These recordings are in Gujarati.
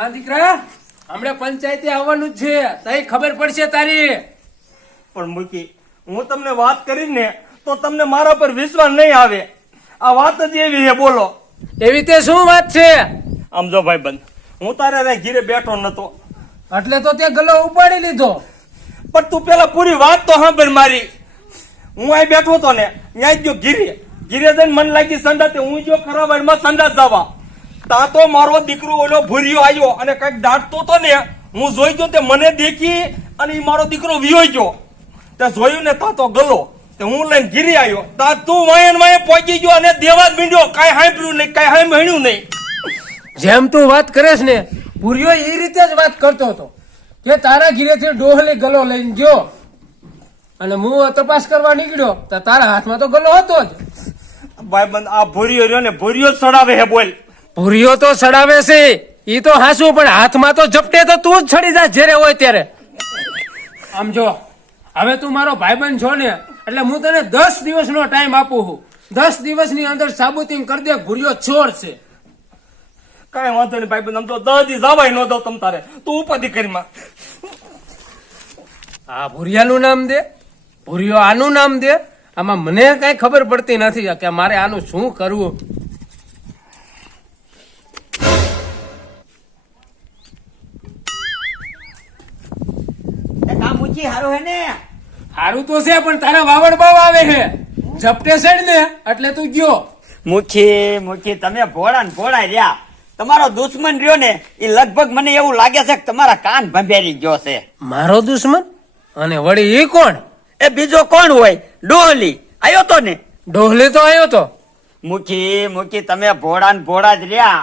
હા દીકરા, હમણાં પંચાયતે આવવાનું જ છે, તઈ ખબર પડશે તારી. પણ મૂકી, હું તમને વાત કરી ને તો તમને મારા પર વિશ્વાસ નહીં આવે. આ વાત જ એવી છે, બોલો. એવી તે શું વાત છે? આમ જો ભાઈબંધ, હું તારે ઘીરે બેઠો નતો એટલે તો તે ગલો ઉપાડી લીધો. પણ તું પેલા પૂરી વાત તો સાંભળ મારી. હું અહીં બેઠો હતો ને, ત્યાં જ ગયો ઘીરે જઈને મન લાગી સંડાતે. હું જો ખરા વારમાં સંડાસ જવા, તા તો મારો દીકરો ઓલો ભૂરિયો આવ્યો અને કઈક દાટતો હતો ને, હું જોઈ ગયો તે મને દેખી અને ઈ મારો દીકરો વિયો ગયો. તે જોયું ને તા તો ગલો, તે હું લઈને ઘીરે આવ્યો. તા તું વાય પહોંચી ગયો અને દેવા જ મીંડ્યો. કાંઈ સાંભળ્યું નહીં, કાંઈ સાંભળ્યું નહીં. જેમ તું વાત કરેશ ને, ભૂરિયો એ રીતે જ વાત કરતો હતો કે તારા ઘીરેથી ડોહલી ગલો લઈને ગયો અને હું તપાસ કરવા નીકળ્યો તો તારા હાથમાં તો ગલો હતો જ. ભાઈબંધ, આ ભૂરિયો રહ્યો ને, ભૂરિયો જ ચડાવે હે. બોલ. ભૂરિયો તો ચડાવે છે, ઈ તો હાસું, પણ હાથમાં તો ઝપટે તો તું જ છડી જા જ્યારે હોય ત્યારે. આમ જો, હવે તું મારો ભાઈબંધ છો ને, એટલે હું તને 10 દિવસનો ટાઈમ આપું છું. 10 દિવસની અંદર સાબુતી કરી દે, ભૂરિયો ચોર છે. કાંઈ વાંધો નહીં ભાઈબંધ, આમ તો 10 દી જવાય ન દો તમ તારે. તું ઉપાધિ કરીમાં. આ ભૂરિયાનું નામ દે, ભૂરિયો આનું નામ દે. આમાં મને કઈ ખબર પડતી નથી કે મારે આનું શું કરવું. સારું તો છે, પણ તારા વાવડ બહુ આવે છે. ઝપટે સડ ને એટલે તું ગયો. મુખી તમે ભોળા ને ભોળા રહ્યા. તમારો દુશ્મન રહ્યો ને, એ લગભગ મને એવું લાગે છે કે તમારા કાન ભંભેરી ગયો છે. મારો દુશ્મન? અને વળી એ કોણ? એ બીજો કોણ હોય? ડોહલી આવ્યો તો ને. ડોહલી તો આવ્યો તો. મુખી તમે ભોળા ને ભોળા જ રહ્યા.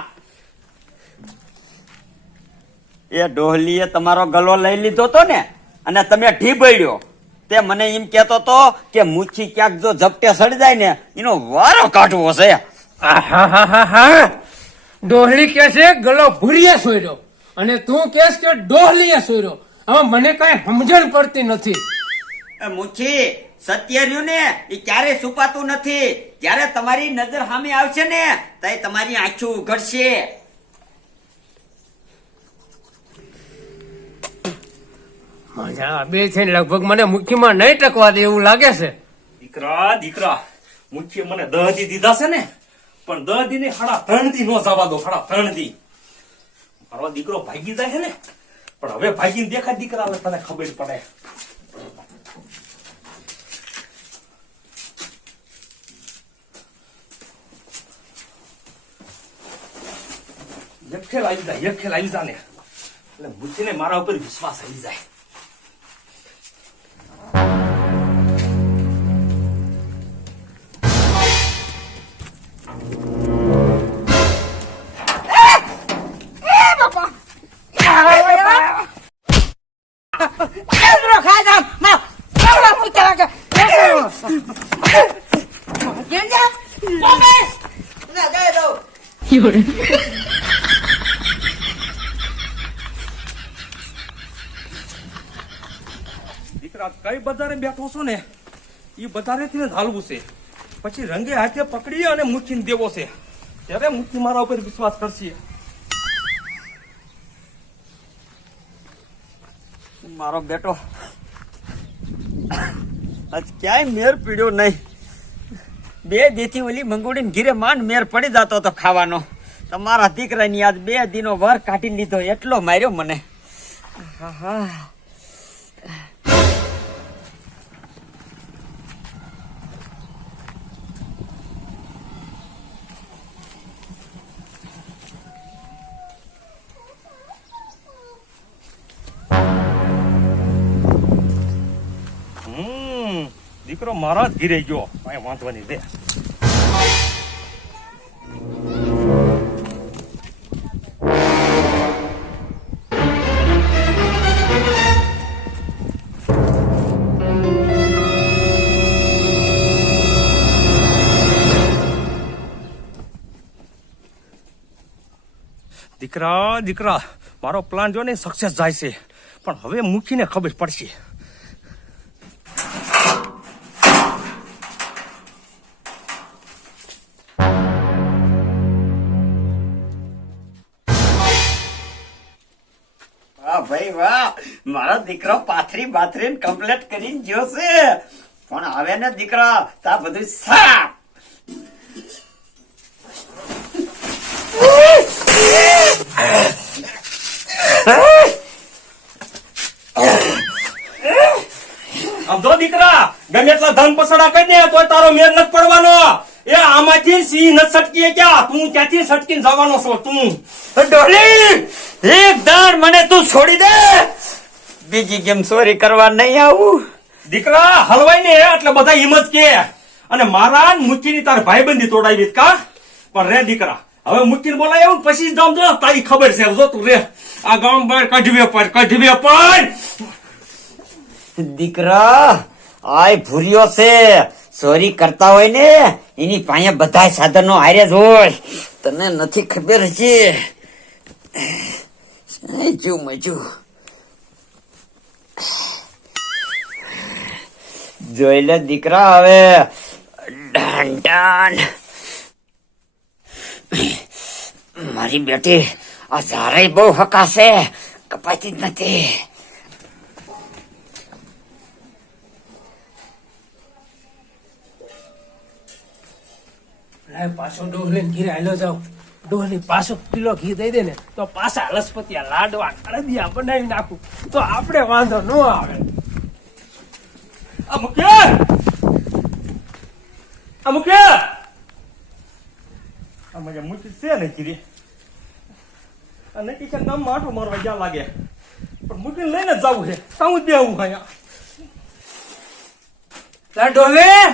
એ ડોહલીએ તમારો ગલો લઈ લીધો તો ને, અને તમે ઢીબડ્યો. તે મને એમ કેતો તો કે મુખી ક્યાંક જો ઝપટે સડી જાય ને, એનો વારો કાઢવો છે. આહાહાહાહા. ડોહલી કે છે ગલો ભૂરિયા સોયરો અને તું કેસ કે ડોહલીએ સોયરો. હવે મને કઈ સમજણ પડતી નથી. મુખી, સત્ય રહ્યું ને એ ક્યારે છુપાતું નથી. જ્યારે તમારી નજર સામે આવશે ને, ત્યારે તમારી આંખો ઉઘડશે. મજા બે છે ને, લગભગ મને મુખ્યમાં નહીં ટકવા દે એવું લાગે છે. દીકરા, મુખ્ય મને 10 દી દીધા છે ને, પણ 10 દી ને 3.5 દી નો જવા દો. 3.5 દી મારો દીકરો ભાગી જાય છે ને, પણ હવે ભાગીને દેખાય દીકરા, હવે તને ખબર પડે. યખેલ આવી જા ને, એટલે મુખ્યને મારા ઉપર વિશ્વાસ આવી જાય. દીકરા, કઈ બજારે બેઠો છો ને, એ બજારેથી જ હાલવું છે. પછી રંગે હાથે પકડી અને મુઠ્ઠીને દેવો છે, ત્યારે મુઠ્ઠી મારા ઉપર વિશ્વાસ કરશે. મારો બેટો આજ ક્યાંય મેર પીડ્યો નહીં. 2 દીથી ઓલી મંગુડીને ઘીરે માંડ મેર પડી જતો હતો ખાવાનો. તમારા દીકરાની આજ 2 દીનો વર કાઢી લીધો, એટલો માર્યો મને. દીકરો મારા જ ઘીરે ગયો, કઈ વાંધવાની દે. દીકરા, મારો પ્લાન જો ને સક્સેસ જાય છે, પણ હવે મુખીને ખબર પડશે. ભાઈ વાહ, મારો દીકરો પાથરી બાથરી કમ્પ્લીટ કરીને ગયો છે. પણ હવે ને દીકરા તા બધું સાફ. આમ જો દીકરા ગમે એટલા ધન પસડા કરી દે તો તારો મેર નથી પડવાનો. એ આમાંથી સિંહ ન સટકી ક્યાં, તું ક્યાંથી સટકીને જવાનો છો તું? ડોલી, એક દાડ મને તું છોડી દે, બીજી કેમ ચોરી કરવા નહીં આવું. દીકરા હલવાઈ ને એટલે બધા હિંમત કે અને મારા મુઠ્ઠીની તાર ભાઈબંધી તોડાવી કા. પણ રે દીકરા હવે મુઠ્ઠીને બોલાય એવું પછી જ જો તારી ખબર છે. જો તું રે આ ગામ બહાર કઢવે પણ દીકરા આય ભૂર્યો છે, ચોરી કરતા હોય ને એની પાસે બધા સાધનો હારે જ હોય, તને નથી ખબર છે. મજુ જોઈ લે દીકરા હવે ડાન મારી બેટી આ ઝારાય બહુ હકાશે, કપાતી જ નથી. લાય પાછો ડોહલી ઘીરે હાલ્યો જાવ. ડોહલી પાછો કિલો ઘી દઈ દે ને તો પાછા લસપતિયા લાડવા અડદિયા બનાવી નાખું તો આપણે વાંધો ન આવે. આ મુકે મુઠ્ઠી છે ને કીધી આ નક્કી છે ગામમાં આટો મારવા જ્યાં લાગે પણ મુઠ્ઠી લઈને જ જવું છે. કાઉં જ દેવું અહીંયા લા ડોહલી,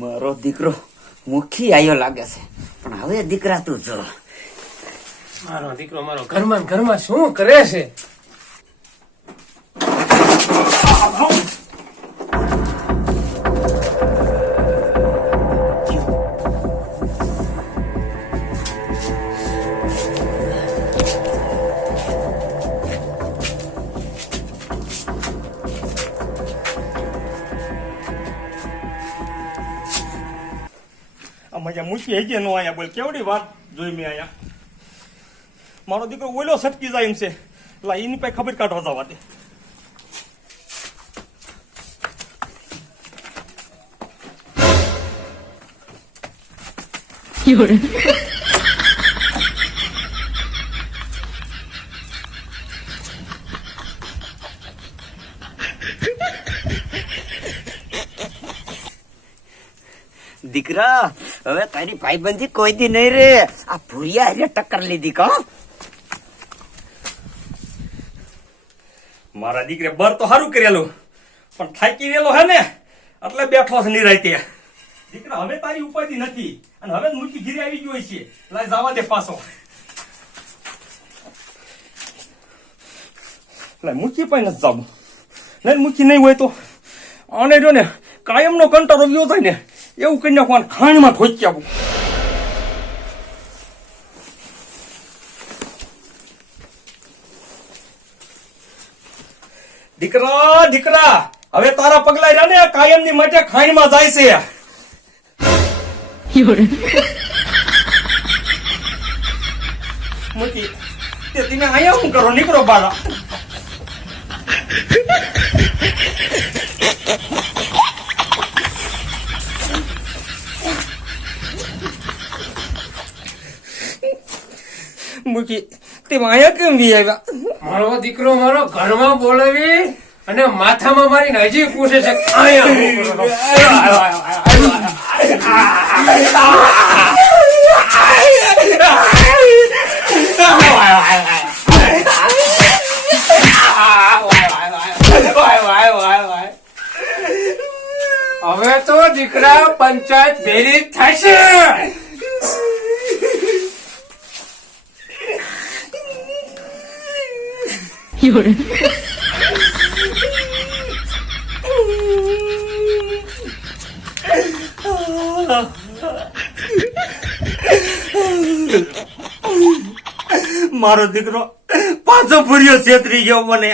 મારો દીકરો મુખી આયો લાગે છે, પણ હવે દીકરા તું જો. મારો દીકરો મારો ઘરમાં ને ઘરમાં શું કરે છે? મજા મૂકી હજી નો આયા બોલ કેવડી વાત જોઈ મેં આયા. મારો દીકરો ઓલો સટકી જાય એમ છે. લા એની પાસે ખબર કાઢવા જવા દે. દીકરા હવે તારી ભાઈબંધી કોઈ દી નહીં રે. આ ભૂરિયા હારે ટક્કર લીધી કા. મારા દીકરે બર તો સારું કરેલું પણ થાકી રહેલો હે ને એટલે બેઠો છે નિરાયતે. દીકરા હવે તારી ઉપાધિ નથી અને હવે મૂકી ઘીરે આવી ગયો છે. લાય જવા દે પાછો. લાય મૂકી પણ નથી જવું. નહીં મૂકી નહીં હોય તો આને જો ને કાયમનો કંટાળો ગયો થાય ને એવું કરી નાખવાનું, ખાણમાં ઠોકી આવું. દીકરા દીકરા હવે તારા પગલા રહ્યા ને કાયમ ની માટે ખાણીમાં જાય છે. મૂકી તે તમે અહીંયા શું કરો? નીકળો બાળા. મૂકી તે અહીંયા કેમ વી આવ્યા? મારો દીકરો મારો ઘરમાં બોલાવી અને માથામાં મારીને હજી પૂછે છે હવે તો દીકરા પંચાયત ભેરી થશે. મારો દીકરો પાછો ભૂર્યો છેતરી ગયો મને.